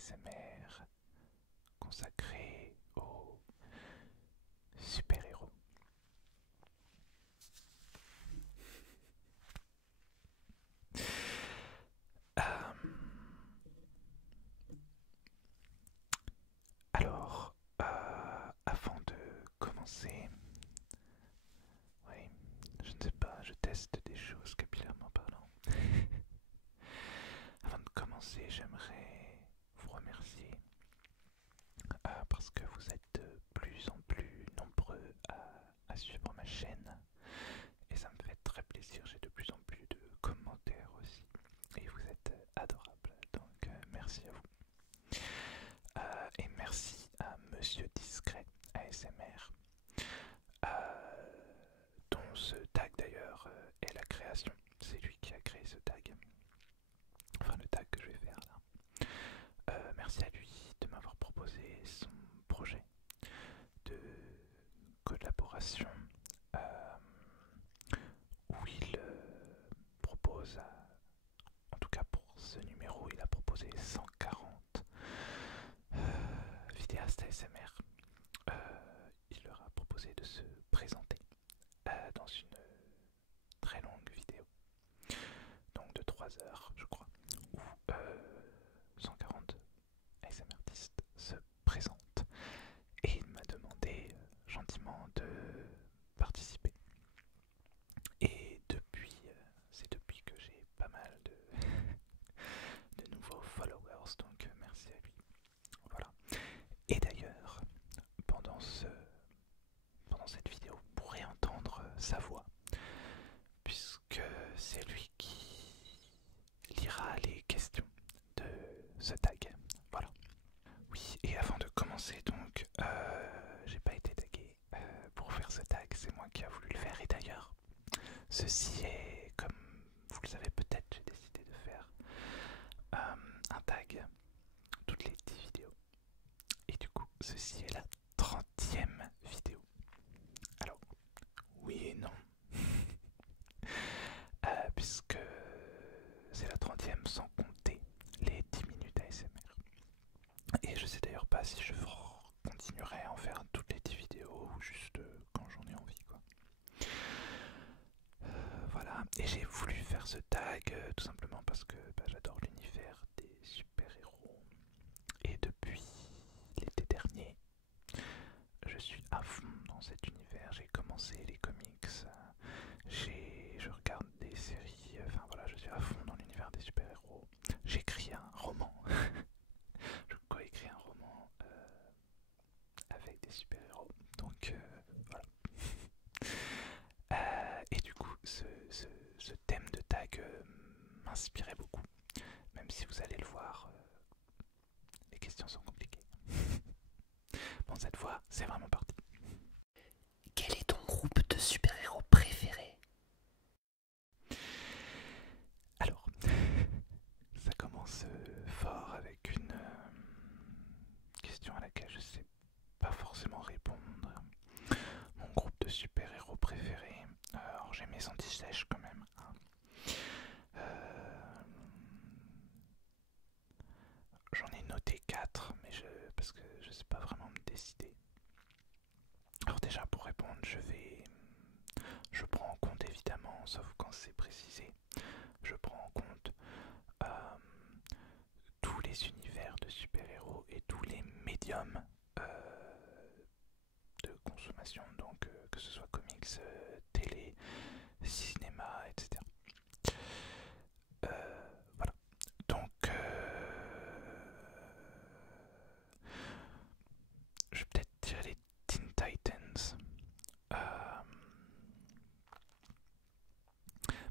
ASMR consacré aux super-héros. Euh, alors, avant de commencer, oui, je ne sais pas, je teste des choses capillairement parlant. Avant de commencer, j'aimerais vous remercier parce que vous êtes de plus en plus nombreux à suivre ma chaîne et ça me fait très plaisir. J'ai de plus en plus de commentaires aussi et vous êtes adorables, donc merci à vous. Et merci à Monsieur Discret ASMR, dont ce tag d'ailleurs est la création. C'est lui qui a créé ce tag, enfin le tag que je vais faire là. Merci à lui de m'avoir proposé son projet de collaboration euh, où il propose, en tout cas pour ce numéro, il a proposé 140 vidéastes ASMR. Il leur a proposé de se présenter dans une très longue vidéo, donc de 3 heures je crois, où 140 ASMR artistes se présentent et il m'a demandé gentiment de participer. Et depuis, c'est depuis que j'ai pas mal de nouveaux followers, donc merci à lui. Voilà. Et d'ailleurs, pendant cette vidéo, vous pourrez entendre sa voix, puisque c'est lui qui lira les questions de ce tag. Voilà. Oui, et avant de commencer, donc, j'ai pas été tagué pour faire ce tag, c'est moi qui a voulu le faire. Et d'ailleurs, ceci est, comme vous le savez peut-être, j'ai décidé de faire un tag toutes les 10 vidéos. Et du coup, ceci est la 30e vidéo. Alors, oui et non. Puisque c'est la 30e sans compter les 10 minutes ASMR. Et je sais d'ailleurs pas si je continuerai à en faire toutes les 10 vidéos ou juste quand j'en ai envie, quoi. Voilà, et j'ai voulu faire ce tag tout simplement parce que j'adore l'univers des super-héros. Et depuis l'été dernier, je suis à fond dans cet univers. J'ai commencé les comics, je regarde des séries, enfin voilà, je suis à fond dans l'univers des super-héros. J'écris un roman, je coécris un roman avec des super-héros, donc voilà. Et du coup, ce thème de tag m'inspirait beaucoup, même si vous allez le voir, les questions sont compliquées. Bon, cette fois, c'est vraiment parti. Quel est ton groupe de super-héros préféré? Alors, ça commence fort avec une question à laquelle je ne sais pas forcément répondre. Mon groupe de super-héros préféré, alors j'ai mes anti-sèches quand même, hein. J'en ai noté 4, mais parce que je ne sais pas vraiment me décider. Alors déjà pour répondre, je prends en compte évidemment, sauf quand c'est précisé, je prends en compte tous les univers de super-héros et tous les médiums de consommation, donc que ce soit comics, télé, cinéma, etc. Voilà. Donc, je vais peut-être tirer les Teen Titans. Euh,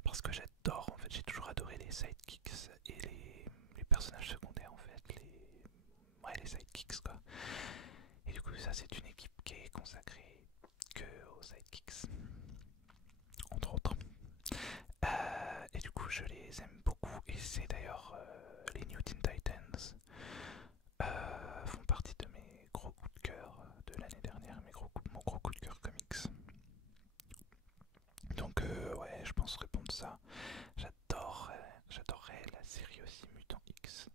Parce que j'adore, en fait, j'ai toujours adoré les sidekicks et les personnages secondaires, en fait, les sidekicks, quoi. Et du coup, ça, c'est une équipe qui est consacrée que aux sidekicks, entre autres. Et du coup, je les aime beaucoup, et c'est d'ailleurs les New Teen Titans font partie de mes gros coups de cœur de l'année dernière, mon gros coup de cœur comics. Donc ouais, je pense répondre ça. J'adorerais la série aussi Mutant X.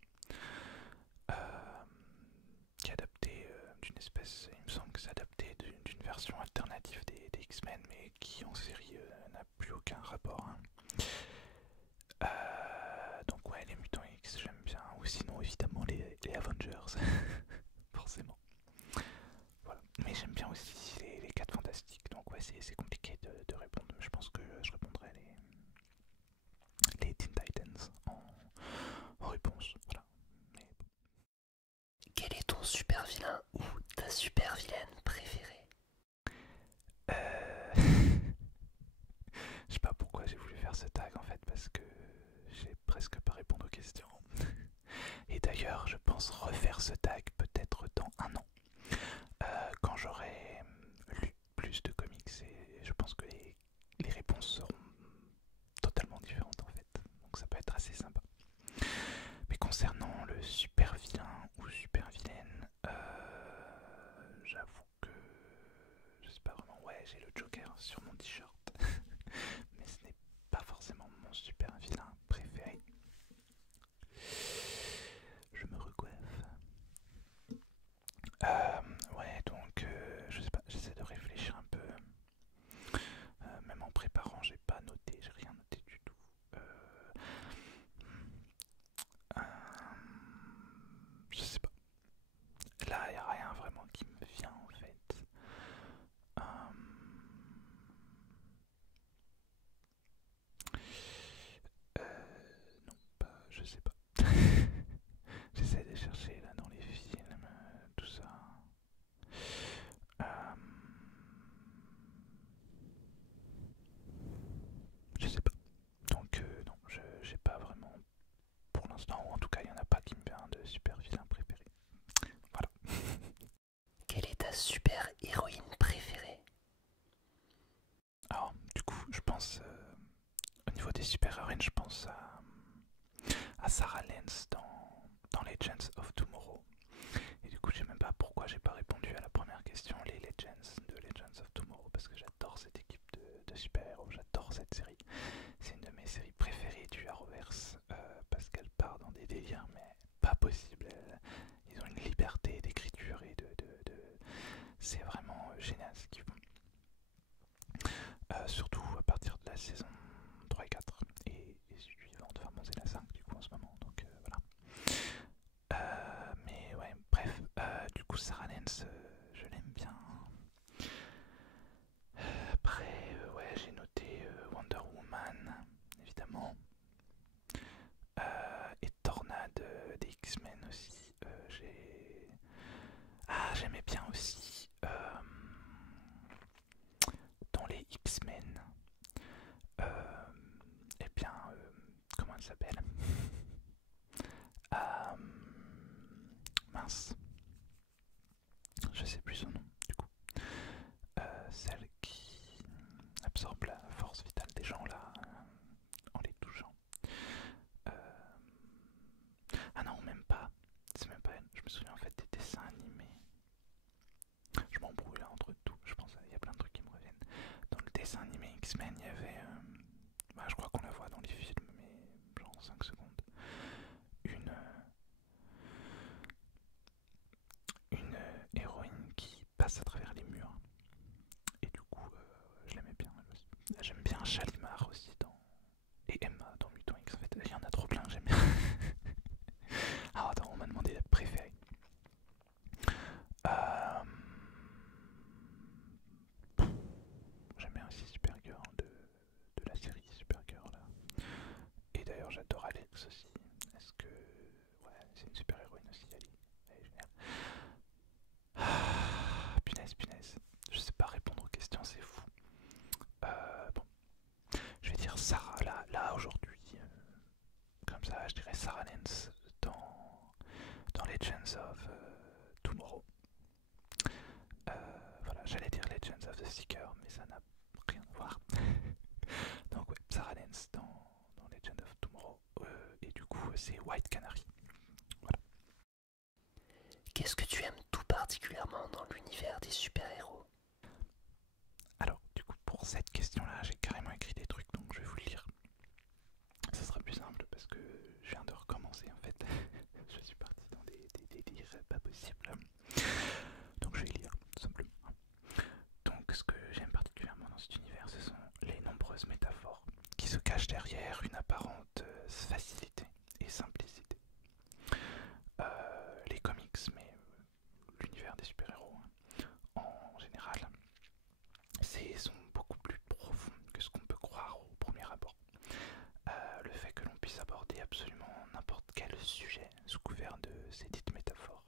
X-Men, mais qui en série n'a plus aucun rapport, hein. Donc ouais, les Mutants X, j'aime bien. Ou sinon, évidemment, les Avengers, forcément. Voilà. Mais j'aime bien aussi les 4 Fantastiques. Donc ouais, c'est compliqué de répondre. Je pense que je répondrai les Teen Titans en réponse. Voilà. Mais bon. Quel est ton super vilain ou ta super vilaine préférée? Euh... Je sais pas pourquoi j'ai voulu faire ce tag en fait, parce que j'ai presque pas répondu aux questions. Et d'ailleurs, je pense refaire ce tag peut-être dans un an, quand j'aurai lu plus de comics, et je pense que les réponses seront totalement différentes en fait. Donc ça peut être assez sympa. Mais concernant le super vilain ou super vilaine, j'avoue que je sais pas vraiment. Ouais, j'ai le Joker sur mon t-shirt, mais ce n'est pas forcément mon super vilain préféré. Je me recoiffe. Ouais, donc je sais pas, j'essaie de réfléchir un peu. Même en préparant, j'ai pas noté, j'ai rien noté du tout. Euh, je sais pas. Là, y a rien vraiment qui me vient en fait. Euh, non, pas, je sais pas. J'essaie de chercher là dans les films, tout ça. Euh, je sais pas. Donc non, j'ai pas vraiment pour l'instant, ou en tout cas il y en a pas qui me vient de super vilain préféré. Voilà. Quelle est ta super héroïne préférée? Alors du coup je pense au niveau des super héroïnes, je pense à Sarah Lance dans Legends of Tomorrow. Et du coup je sais même pas pourquoi j'ai pas répondu à la première question, les Legends de Legends of Tomorrow, parce que j'adore cette équipe de super-héros, j'adore cette série. C'est une de mes séries préférées du Arrowverse, parce qu'elle part dans des délires mais pas possible. Ils ont une liberté d'écriture et c'est vraiment génial ce qu'ils font. Surtout à partir de la saison 3 et 4 et suivante, enfin bon c'est la 5 du coup en ce moment, donc voilà. Mais ouais, bref, du coup Sarah Lance, je l'aime bien. Après, ouais, j'ai noté Wonder Woman, évidemment. Et Tornade des X-Men aussi. J'aimais bien aussi dans les X-Men. Eh bien, comment elle s'appelle? Euh, Mince, je sais plus son nom du coup. Celle qui absorbe la force vitale des gens là en les touchant. Euh, Ah non, même pas. C'est même pas elle. Je me souviens en fait des dessins animés. Je m'embrouille là entre tout. Je pense qu'il y a plein de trucs qui me reviennent. Dans le dessin animé X-Men, il y avait. Je crois qu'on la voit dans les films, mais genre 5 secondes. Une. Une héroïne qui passe à travers les murs. Et du coup, je l'aimais bien elle aussi. J'aime bien Shalimar aussi et Emma dans Mutant X. En fait, il y en a trop plein que j'aime bien. Alors attends, on m'a demandé la préférée. Euh, J'aime bien aussi Supergirl de la série Supergirl là. Et d'ailleurs j'adore Alex aussi. Est-ce que... Ouais, c'est une super héroïne aussi, elle est géniale. Punaise, punaise. Je sais pas répondre aux questions, c'est fou. Bon, je vais dire Sarah là aujourd'hui. Comme ça, je dirais Sarah Lance dans Legends of Tomorrow. Voilà, j'allais dire Legends of the Seeker, mais ça n'a rien à voir. Donc ouais, Sarah Lance dans Legend of Tomorrow. Et du coup, c'est White Canary. Voilà. Qu'est-ce que tu aimes tout particulièrement dans l'univers des super-héros? Alors, du coup, pour cette question-là, j'ai carrément écrit des trucs, donc je vais vous le lire. Ça sera plus simple parce que je viens de recommencer en fait. Je suis parti dans des délires pas possibles. Donc je vais lire, tout simplement. Donc ce que j'aime particulièrement cache derrière une apparente facilité et simplicité. Les comics, mais l'univers des super-héros en général, sont beaucoup plus profonds que ce qu'on peut croire au premier abord. Le fait que l'on puisse aborder absolument n'importe quel sujet sous couvert de ces dites métaphores,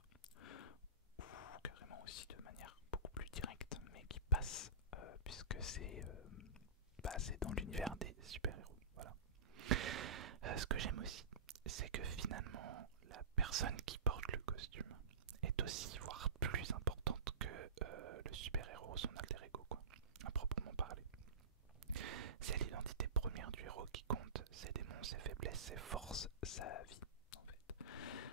ou carrément aussi de manière beaucoup plus directe, mais qui passe, puisque c'est dans l'univers des super-héros. Voilà. Ce que j'aime aussi, c'est que finalement, la personne qui porte le costume est aussi, voire plus importante que le super-héros, son alter ego, quoi, à proprement parler. C'est l'identité première du héros qui compte, ses démons, ses faiblesses, ses forces, sa vie, en fait.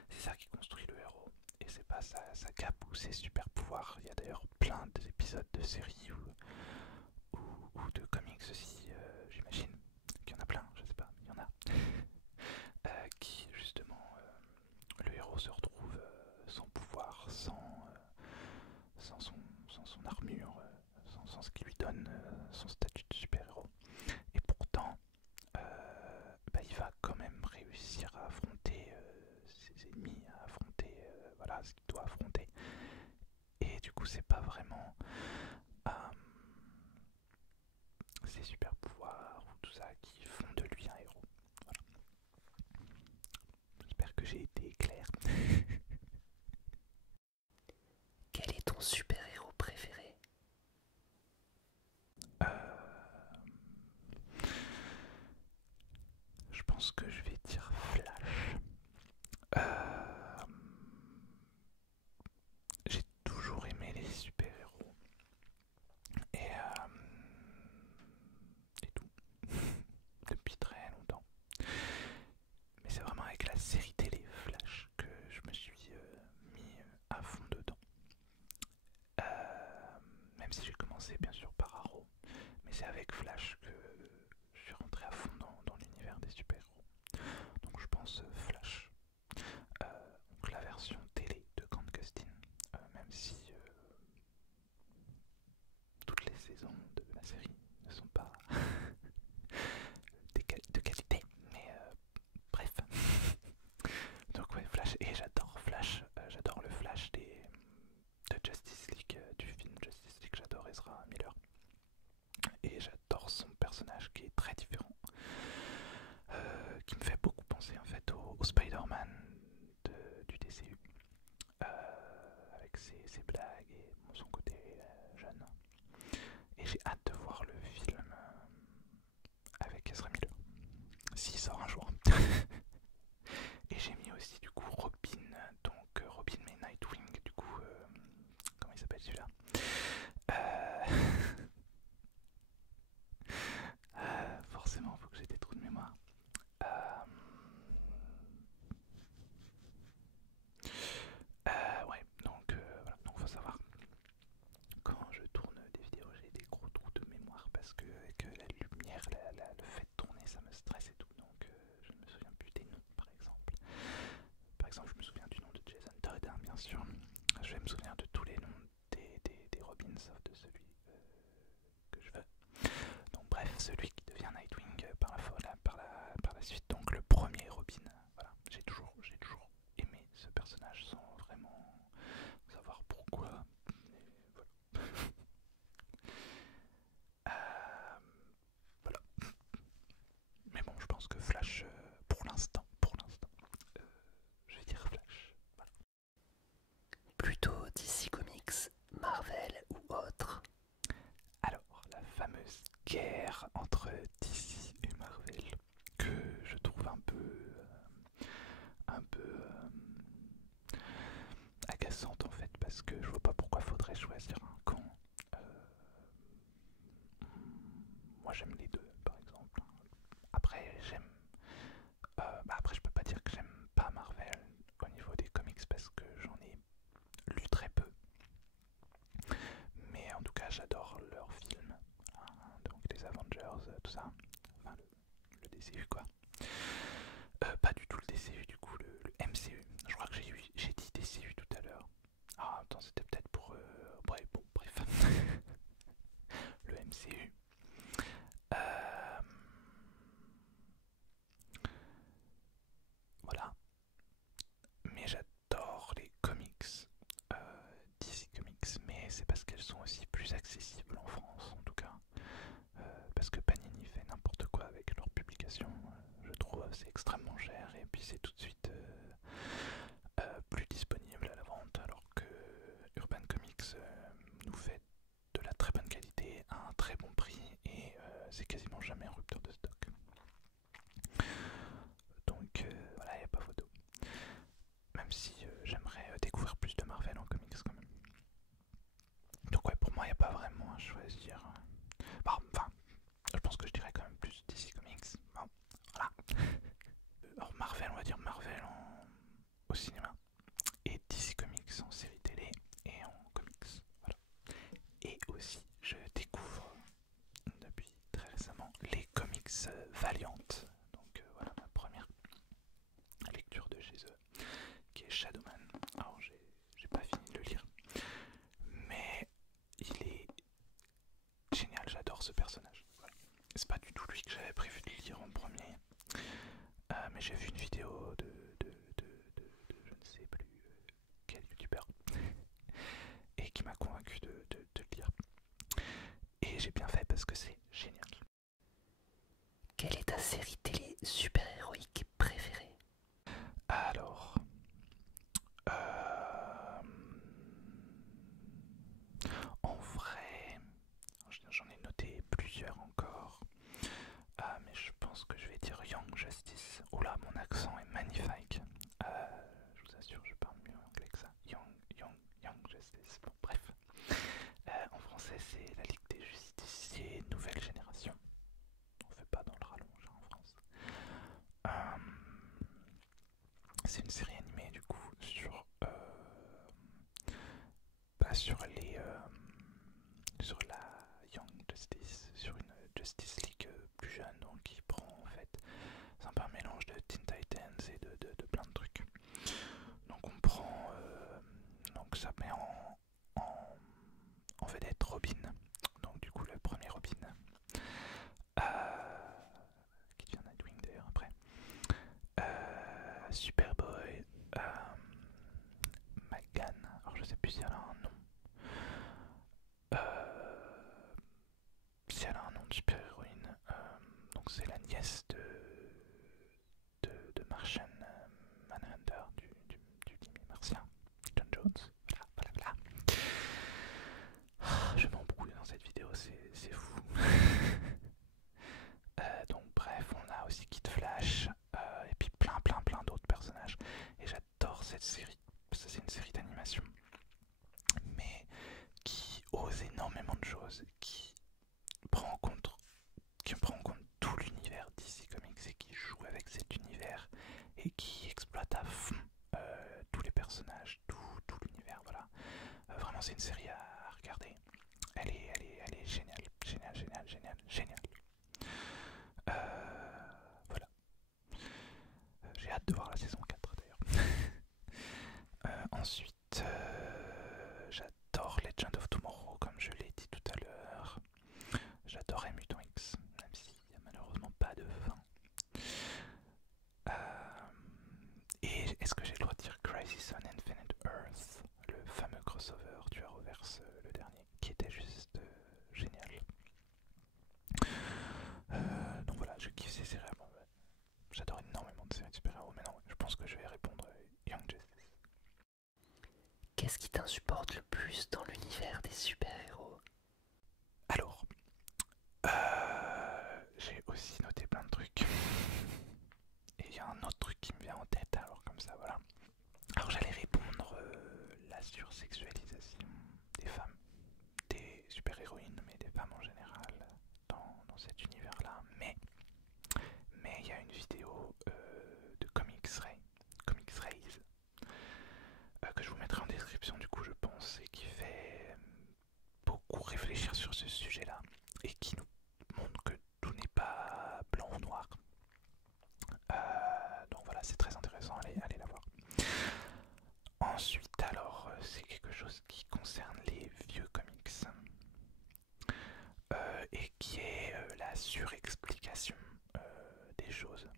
C'est ça qui construit le héros, et c'est pas sa cape ou ses super pouvoirs. Il y a d'ailleurs plein d'épisodes de séries ou de comics aussi, j'imagine qu'il y en a plein, je sais pas, mais il y en a, qui justement, le héros se retrouve sans pouvoir, sans son armure, sans ce qui lui donne son statut de super-héros. Et pourtant, il va quand même réussir à affronter ses ennemis, à affronter voilà, ce qu'il doit affronter. Et du coup, c'est pas vraiment ses super pouvoirs ou tout ça qui font de lui un héros. Voilà. J'espère que j'ai été clair. Quel est ton super-héros préféré? Je pense que je vais dire Flash. J'ai toujours aimé les super-héros. Et tout. Depuis très longtemps. Mais c'est vraiment avec la série télé Flash que je me suis mis à fond dedans. Même si j'ai commencé bien sûr par Arrow, mais c'est avec Flash que je suis rentré à fond dans l'univers des super-héros. Donc je pense Flash. Donc la version télé de Grant Gustin, même si toutes les saisons de la série ne sont pas de qualité, mais bref. Donc ouais, Flash, et j'adore Flash, j'adore le Flash de Justice League, du film Justice League, j'adore Ezra Miller. Et j'adore son personnage qui est très différent, qui me fait beaucoup penser en fait au Spider-Man du DCU, avec ses blagues et son côté jeune. Et j'ai hâte de voir le film avec Ezra Miller, s'il sort un jour. Et j'ai mis aussi du coup Robin, donc Robin mais Nightwing, du coup, comment il s'appelle celui-là, forcément, faut que j'ai des trous de mémoire. Ouais, donc voilà, donc faut savoir, quand je tourne des vidéos, j'ai des gros trous de mémoire parce que la lumière, le fait de tourner, ça me stresse et tout, donc je ne me souviens plus des noms, par exemple. Par exemple, je me souviens du nom de Jason Todd, hein, bien sûr. Je vais me souvenir de tous les noms des Robins, sauf de celui que je veux. Donc bref, celui qui devient Nightwing par la suite, donc le premier Robin. Voilà, j'ai toujours aimé ce personnage sans vraiment savoir pourquoi. Mais voilà. Voilà. Mais bon, je pense que Flash, pour l'instant, je vais dire Flash. Voilà. Plutôt DC Comics, Marvel ou autre? Alors, la fameuse guerre entre DC et Marvel, que je trouve un peu agaçante en fait, parce que je vois pas pourquoi faudrait choisir un camp. Euh, Moi j'aime les deux par exemple. Après après je peux pas dire que j'aime pas Marvel au niveau des comics parce que j'en ai lu très peu. Mais en tout cas j'adore leurs films, hein, donc les Avengers, tout ça. Enfin le DCU quoi. Pas du tout le DCU du coup, le MCU. Je crois que j'ai dit DCU tout à l'heure. Ah attends, c'était peut-être pour... ouais, bon bref. Le MCU. c'est extrêmement cher et puis c'est tout de suite plus disponible à la vente, alors que Urban Comics nous fait de la très bonne qualité à un très bon prix et c'est quasiment jamais en rupture de stock. Donc voilà, il n'y a pas photo. Même si j'aimerais découvrir plus de Marvel en comics quand même. Donc ouais, pour moi, il n'y a pas vraiment à choisir. Bah, enfin, je pense que je dirais quand même plus DC Comics. Bon, voilà. Alors Marvel, on va dire Marvel au cinéma. Et DC Comics en série télé et en comics. Voilà. Et aussi, je découvre depuis très récemment les comics Valiant. Donc voilà ma première lecture de chez eux, qui est Shadowman. Alors j'ai pas fini de le lire, mais il est génial, j'adore ce personnage. Voilà. C'est pas du tout lui que j'avais prévu de lire en premier, mais j'ai vu une vidéo de je ne sais plus quel youtubeur et qui m'a convaincu de le lire. Et j'ai bien fait parce que c'est génial. Quelle est ta série télé super-héroïque préférée? Alors, en vrai, j'en ai noté plusieurs encore. Mais je pense que je vais dire Young Justice. Oula, mon accent est magnifique. Je vous assure, je parle mieux anglais que ça. Young Justice. Bon, bref. En français, c'est la Ligue des Justiciers Nouvelle Génération. On fait pas dans le rallonge en France. C'est une série animée du coup sur sur la Young Justice, sur une Justice League plus jeune, donc qui prend en fait, c'est un peu un mélange de Teen Titans et de plein de trucs. Donc on prend, donc ça met en vedette Robin, donc du coup le premier Robin, qui devient Nightwing d'ailleurs après, Superboy, McGann, alors je sais plus si elle a un nom. Si elle a un nom de super-héroïne, donc c'est la nièce de Martian Manhunter, du limi martien, John Jones. Voilà. Je m'embrouille dans cette vidéo, c'est fou. Donc bref, on a aussi Kid Flash, et puis plein d'autres personnages. Et j'adore cette série, parce que c'est une série d'animation, mais qui ose énormément de choses, qui prend en compte tout l'univers DC Comics et qui joue avec cet univers et qui exploite à fond tous les personnages, tout l'univers. Voilà. Vraiment, c'est une série à regarder. Elle est géniale. Voilà. J'ai hâte de voir la saison 4 d'ailleurs. Ensuite, j'adore Legend of Tomorrow, comme je l'ai dit tout à l'heure. J'adorais Mutant X, même s'il n'y a malheureusement pas de fin. Et est-ce que j'ai le droit de dire Crisis on Infinite Earth, le fameux crossover du Arrowverse, le dernier, qui était juste génial. Donc voilà, je kiffe ces séries. Bon, j'adore énormément de séries de super-héros, mais non, je pense que je vais répondre Young Justice. Qu'est-ce qui t'insupporte le plus dans l'univers des super-héros? Alors, j'ai aussi noté plein de trucs. Et il y a un autre truc qui me vient en tête, alors comme ça, voilà. Alors j'allais répondre la sursexualisation des femmes, des super-héroïnes, mais des femmes en général dans cet univers-là. Mais il y a une vidéo de Comics Rays, que je vous mettrai en description du coup je pense, et qui fait beaucoup réfléchir sur ce sujet-là, et qui nous montre que tout n'est pas blanc ou noir. Donc voilà, c'est très intéressant, allez la voir. Ensuite, alors, c'est quelque chose qui concerne les vieux comics, et qui est la surexplication des choses.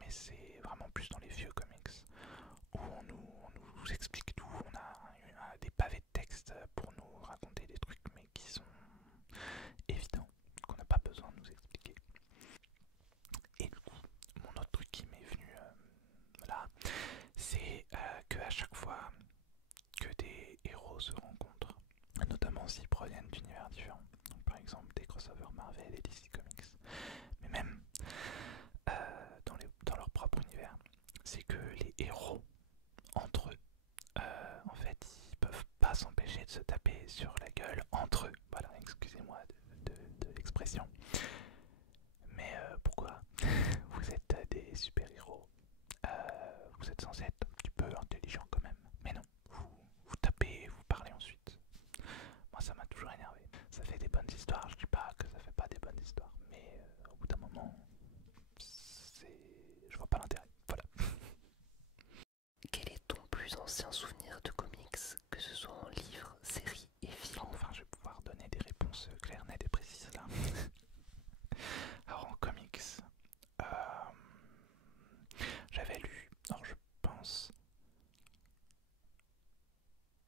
Mais c'est vraiment plus dans les vieux comics, où on nous explique tout, on a des pavés de texte pour nous raconter des trucs, mais qui sont évidents, qu'on n'a pas besoin de nous expliquer. Et du coup, mon autre truc qui aussi proviennent d'univers différents. Donc, par exemple des crossovers Marvel et DC Comics. Mais même dans leur propre univers, c'est que les héros, entre eux, en fait, ils peuvent pas s'empêcher de se taper sur la gueule entre eux. Voilà, excusez-moi de l'expression. Mais pourquoi? Vous êtes des super-héros. Vous êtes censé être un petit peu intelligent quand même. Mais non, vous tapez et vous parlez ensuite. Moi ça m'a toujours énervé. Ça fait des bonnes histoires, je dis pas que ça fait pas des bonnes histoires. Mais au bout d'un moment, je vois pas l'intérêt. Voilà. Quel est ton plus ancien souvenir de comics, que ce soit en livre, série et film? Enfin, je vais pouvoir donner des réponses claires, nettes et précises là. Alors en comics, euh, j'avais lu, alors je pense...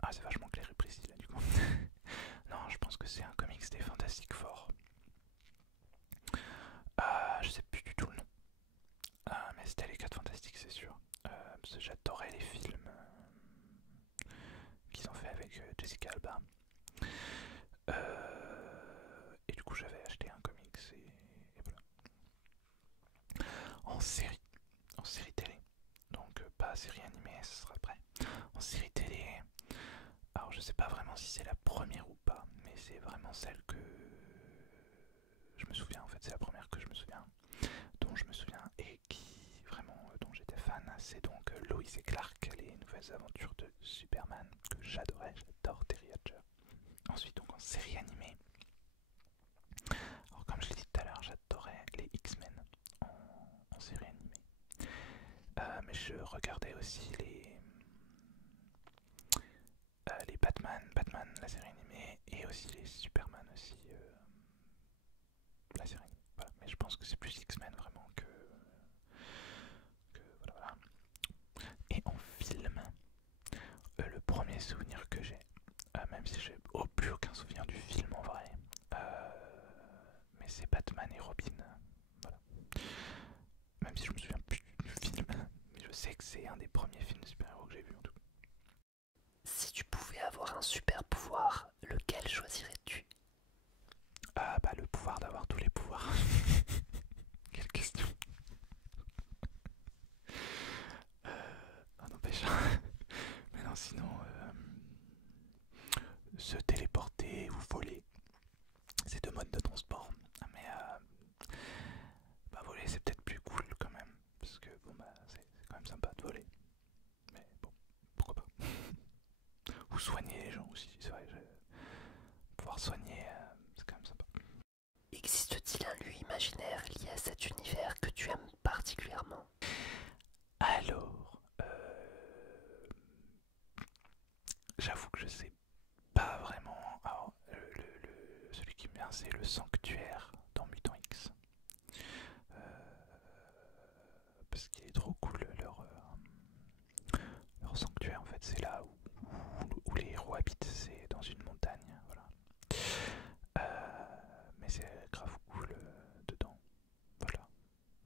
Ah, c'est vachement clair et précis là du coup. Non, je pense que c'est un comics des Fantastic Four. Je sais plus du tout le nom. Mais c'était les 4 Fantastiques, c'est sûr. Parce que j'adorais les films qu'ils ont fait avec Jessica Alba. Et du coup, j'avais acheté un comics et voilà. En série télé. Donc, pas série animée, ce sera après. En série télé, alors je sais pas vraiment si c'est la première ou pas, mais c'est vraiment celle que je me souviens. En fait, c'est la première que je me souviens, dont je me souviens et qui vraiment dont j'étais fan. C'est donc Lois et Clark, les nouvelles aventures de Superman que j'adorais. J'adore Terry Hatcher. Ensuite, donc en série animée, alors comme je l'ai dit tout à l'heure, j'adorais les X-Men en série animée. Mais je regardais aussi les Batman, la série animée, et aussi les Superman aussi, la série animée. Voilà. Mais je pense que c'est plus X-Men vraiment que voilà, voilà. Et en film, le premier souvenir que j'ai, même si j'ai plus aucun souvenir du film en vrai, mais c'est Batman et Robin. Voilà. Même si je me souviens plus du film, mais je sais que c'est un des premiers films de super-héros que j'ai vu en tout cas. Si tu pouvais avoir un super pouvoir, lequel choisirais-tu? Bah le pouvoir d'avoir tous les pouvoirs. Quelle question. N'empêche. Mais non, sinon, se téléporter ou voler, c'est deux modes de transport. Mais bah voler c'est peut-être plus cool quand même, parce que bon bah c'est quand même sympa de voler. Mais bon, pourquoi pas. Ou soigner les gens aussi, c'est vrai. Pouvoir soigner, c'est quand même sympa. Existe-t-il un lieu imaginaire lié à cet univers que tu aimes particulièrement? Alors, j'avoue que je sais pas vraiment. Alors, celui qui me vient, c'est le sanctuaire dans Mutant X. Euh, Parce qu'il est trop cool leur sanctuaire. En fait, c'est là où les héros habitent. C'est dans une montagne. Voilà. Mais c'est grave cool dedans. Voilà.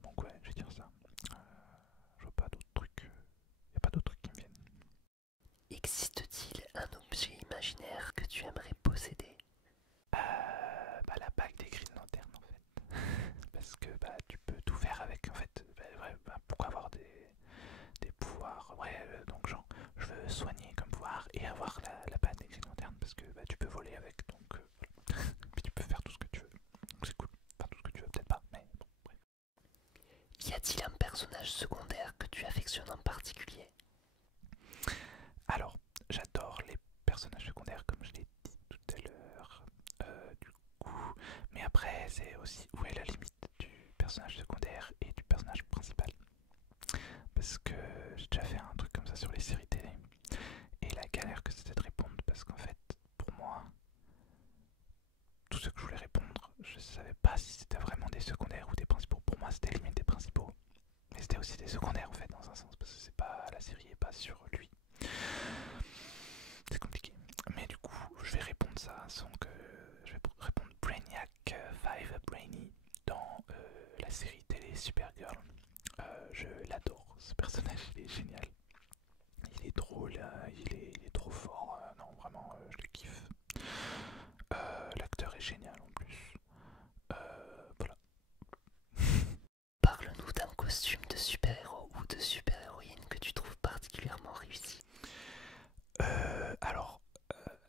Donc, ouais, je vais dire ça. Je vois pas d'autres trucs. Y a pas d'autres trucs qui me viennent. Existe-t-il un objet imaginaire que tu aimerais posséder? Bah, la bague des Green Lantern en fait. Parce que bah, tu peux tout faire avec en fait. Bah, ouais, bah, pourquoi avoir des pouvoirs? Ouais, donc genre, je veux soigner comme pouvoir et avoir la bague des Green Lantern parce que bah, tu peux voler avec. Donc voilà. Puis tu peux faire tout ce que tu veux. Donc c'est cool. Enfin, tout ce que tu veux, peut-être pas, mais bon, bref. Y a-t-il un personnage secondaire que tu affectionnes en particulier? Alors, j'adore les personnages secondaires comme je l'ai dit tout à l'heure. Du coup, mais après, c'est aussi où est la limite du personnage secondaire et du personnage principal. Parce que j'ai déjà fait un truc comme ça sur les séries télé. Et la galère que c'était de répondre, parce qu'en fait, pour moi, tout ce que je voulais répondre, je savais pas si c'était vraiment des secondaires ou des principaux. Pour moi, c'était limite des principaux. Mais c'était aussi des secondaires en fait, dans un sens, parce que c'est pas la série est pas sur lui. C'est compliqué. Mais du coup, je vais répondre ça sans que. Je vais répondre Brainiac 5 Brainy dans la série télé Supergirl. Je l'adore, ce personnage, il est génial. Il est drôle, il est trop fort. Non, vraiment, je le kiffe. L'acteur est génial en plus. Voilà. Parle-nous d'un costume de super-héros ou de super-héroïne que tu trouves particulièrement réussi. Alors,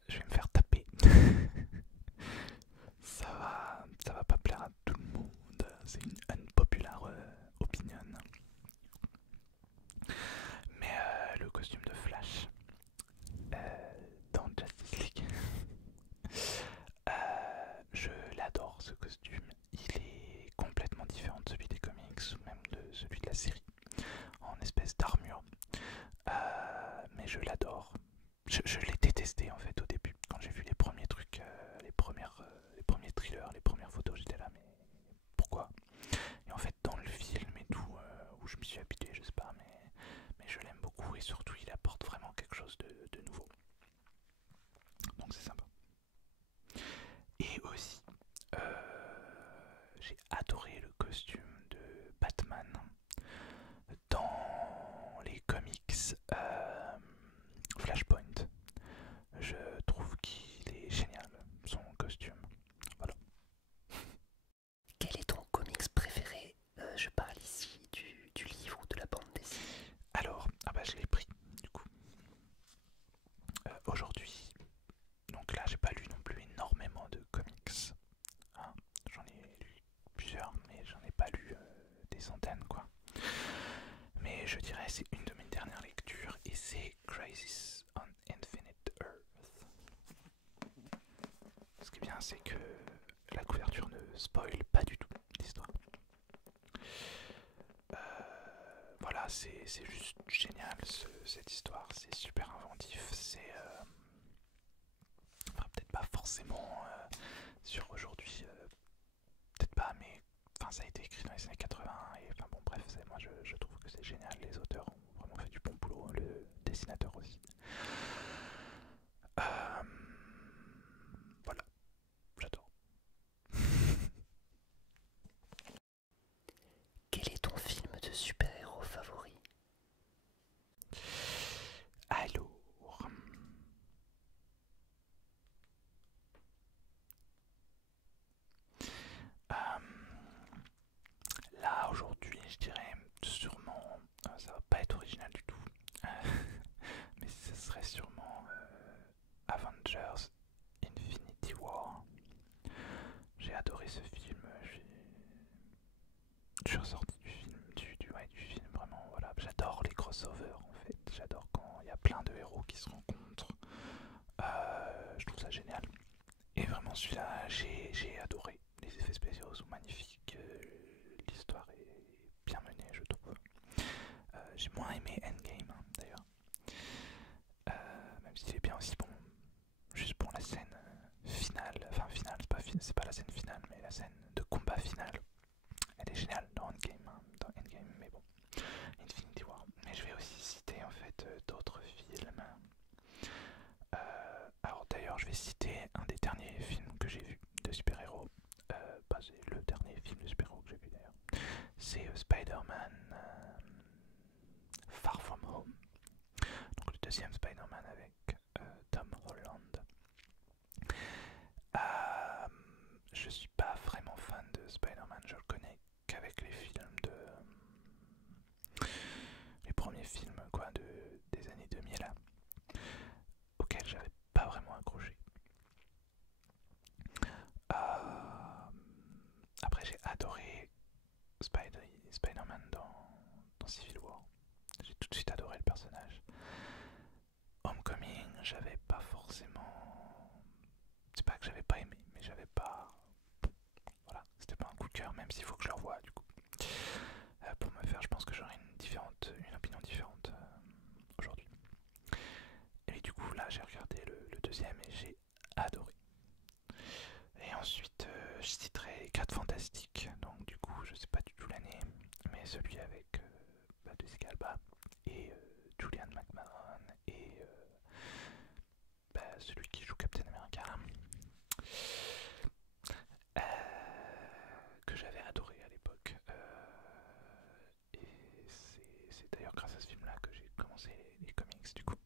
je vais me faire taper. Ça va pas plaire à tout le monde. C'est une unpopular opinion. Mais le costume de Flash dans Justice League, je l'adore ce costume. Il est complètement différent de celui des comics ou même de celui de la série, en espèce d'armure. Mais je l'adore. Je l'ai détesté en fait au début. Quand j'ai vu les premiers trucs, les premiers thrillers, les premières photos, j'étais là, mais pourquoi? Et en fait, dans le film et tout, où je me suis habitué, je sais pas, mais je l'aime beaucoup et surtout il apporte vraiment quelque chose de nouveau. Donc c'est sympa. Et aussi, j'ai adoré le costume de Batman dans les comics Flashpoint. Je trouve qu'il est génial, son costume. Voilà. Quel est ton comics préféré? Je parle ici du livre ou de la bande dessinée. Alors, ah bah je l'ai pris du coup. Aujourd'hui, donc là j'ai pas lu non plus énormément de comics. Hein. J'en ai lu plusieurs, mais j'en ai pas lu des centaines quoi. Mais je dirais c'est une de mes dernières lectures et c'est Crisis on Infinite Earth. Ce qui est bien c'est que la couverture ne spoil pas du tout l'histoire. Voilà, c'est juste génial cette histoire, c'est super inventif, c'est enfin, peut-être pas forcément sur aujourd'hui, peut-être pas, mais enfin, ça a été écrit dans les années 80 et enfin bon bref, moi je trouve que c'est génial, les auteurs ont vraiment fait du bon boulot, le dessinateur aussi. Voilà, j'adore. Quel est ton film de super-héros favori? Alors, là aujourd'hui je dirais sûrement, ça va pas être original du tout, mais ce serait sûrement Avengers Infinity War. J'ai adoré ce film, je suis ressorti du film, ouais, du film vraiment, voilà. J'adore les crossovers en fait, j'adore quand il y a plein de héros qui se rencontrent, je trouve ça génial. Et vraiment celui-là, j'ai adoré, les effets spéciaux sont magnifiques, l'histoire est bien menée je trouve. J'ai moins aimé Endgame hein, d'ailleurs, même s'il est bien aussi bon, juste pour la scène finale, enfin finale, c'est pas la scène finale, mais la scène de combat finale. Elle est géniale dans Endgame, hein, mais bon, Infinity War. Mais je vais aussi citer en fait d'autres films. Alors d'ailleurs, je vais citer un des derniers films que j'ai vu de super-héros. C'est le dernier film de super-héros que j'ai vu d'ailleurs. C'est Spider-Man Far From Home. Donc le deuxième Spider-Man avec Tom Holland. Je suis pas vraiment fan de Spider-Man, je le connais qu'avec les films les premiers films quoi des années 2000 là, auxquels j'avais pas vraiment accroché. Après j'ai adoré Spider-Man dans Civil War. J'ai tout de suite adoré le personnage. Homecoming, j'avais pas forcément. C'est pas que j'avais pas aimé, mais j'avais pas. Voilà, c'était pas un coup de cœur, même s'il faut que je le revoie du coup. Pour me faire, je pense que j'aurais une opinion différente aujourd'hui. Et du coup, là, j'ai regardé le deuxième et j'ai adoré. Et ensuite, je citerai les 4 Fantastiques. Donc, du coup, je sais pas du tout l'année, mais celui avec Jessica Alba et Julian McMahon et celui qui joue Captain America. Que j'avais adoré à l'époque. Et c'est d'ailleurs grâce à ce film-là que j'ai commencé les comics du coup.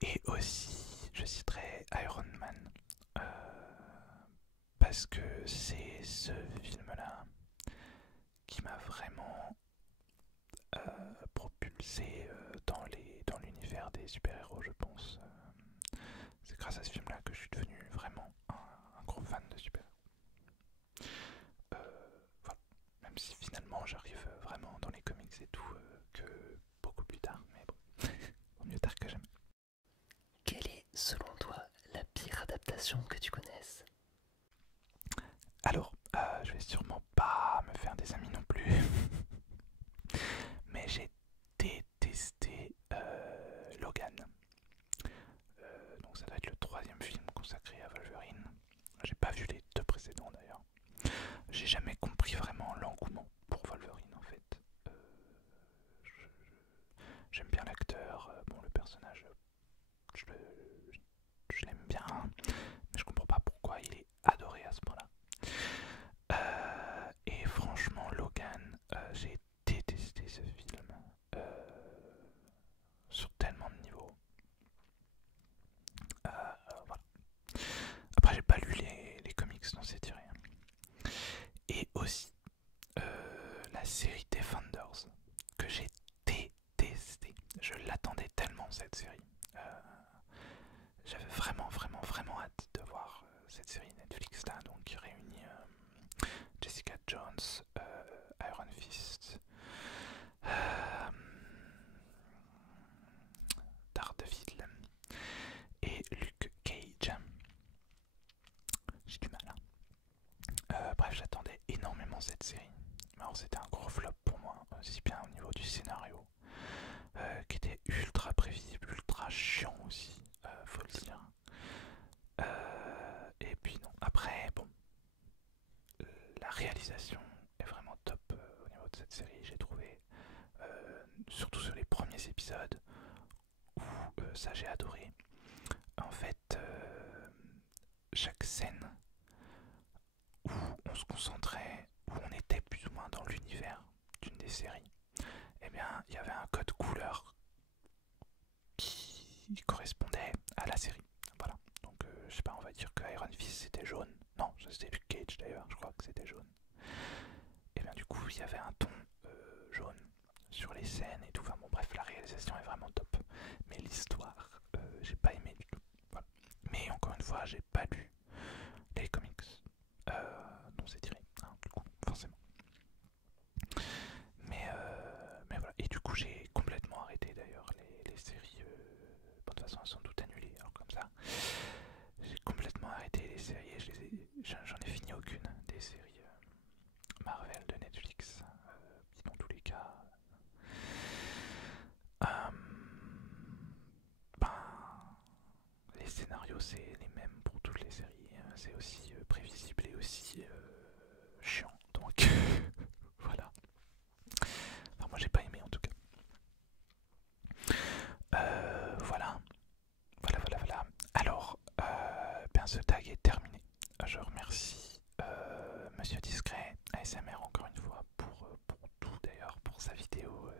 Et aussi, je citerai Iron Man parce que c'est ce film-là qui m'a vraiment propulsé dans l'univers des super-héros, je pense. C'est grâce à ce film-là que je suis devenu vraiment un gros fan de super-héros. Voilà. Même si finalement j'arrive vraiment dans les comics et tout que beaucoup plus tard, mais bon, au mieux tard que jamais. Quelle est, selon toi, la pire adaptation que tu connaisses? Alors, je vais sûrement pas me faire des amis non plus, mais j'ai détesté Logan. Donc ça doit être le troisième film consacré à Wolverine. J'ai pas vu les deux précédents d'ailleurs. J'ai jamais compris vraiment l'engouement pour Wolverine en fait. J'aime bien l'acteur, bon le personnage, je, je l'aime bien, mais je comprends pas pourquoi il est adoré à ce point-là. Et franchement, Logan, j'ai détesté ce film sur tellement de niveaux. Voilà. Après, j'ai pas lu les comics, non, c'est tiré. Et aussi la série Defenders, que j'ai détesté. Je l'attendais tellement cette série. J'avais vraiment hâte de voir cette série Netflix là, donc qui réunit Jessica Jones, Iron Fist, Daredevil et Luke Cage. J'ai du mal. Bref, j'attendais énormément cette série. Alors c'était un gros flop pour moi, aussi bien au niveau du scénario, qui était ultra prévisible, ultra chiant aussi, faut le dire. Et puis non, après, bon, la réalisation est vraiment top au niveau de cette série, j'ai trouvé. Surtout sur les premiers épisodes, où ça j'ai adoré. En fait, chaque scène où on se concentrait, où on était plus ou moins dans l'univers d'une des séries, eh bien, il y avait un code couleur qui correspondait à la série. Voilà. Donc, je sais pas, on va dire que Iron Fist c'était jaune. Non, c'était Luke Cage d'ailleurs, je crois que c'était jaune. Et bien, du coup, il y avait un ton jaune sur les scènes et tout. Enfin, bon, bref, la réalisation est vraiment top. Mais l'histoire, j'ai pas aimé du tout. Voilà. Mais encore une fois, j'ai pas lu les comics. Non, c'est tiré, hein, du coup, forcément. Mais voilà, et du coup j'ai complètement arrêté d'ailleurs les séries, bon, de toute façon elles sont toutes annulées, alors comme ça, j'ai complètement arrêté les séries et j'en ai fini aucune des séries Marvel de Netflix, qui dans tous les cas, ben, les scénarios c'est les mêmes pour toutes les séries, c'est aussi prévisible et aussi chiant, donc voilà. Enfin, moi j'ai pas aimé en tout cas. Voilà. Voilà. Alors, bien ce tag est terminé. Je remercie Monsieur Discret, ASMR encore une fois, pour tout d'ailleurs, pour sa vidéo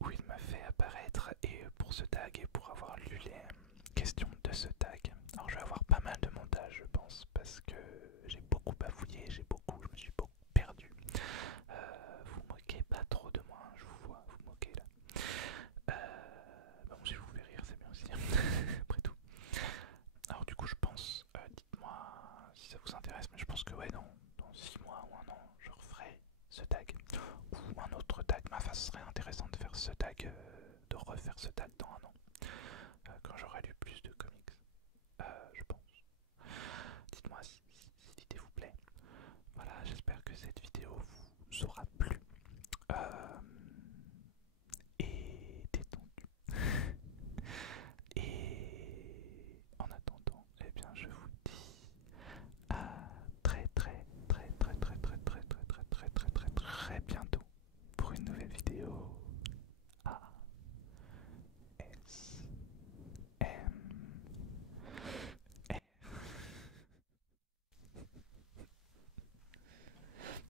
où il m'a fait apparaître et pour ce tag et pour avoir lu les questions de ce tag. Alors je vais avoir pas mal de montage je pense parce que j'ai beaucoup bafouillé, je me suis beaucoup perdu. Vous moquez pas trop de moi, je vous vois, vous moquez là. Bon, si vous voulez rire, c'est bien aussi, après tout. Alors du coup, je pense, dites-moi si ça vous intéresse, mais je pense que ouais, dans 6 mois ou un an, je referai ce tag. Ou un autre tag, mais enfin, ce serait intéressant de faire ce tag, de refaire ce tag dans un an.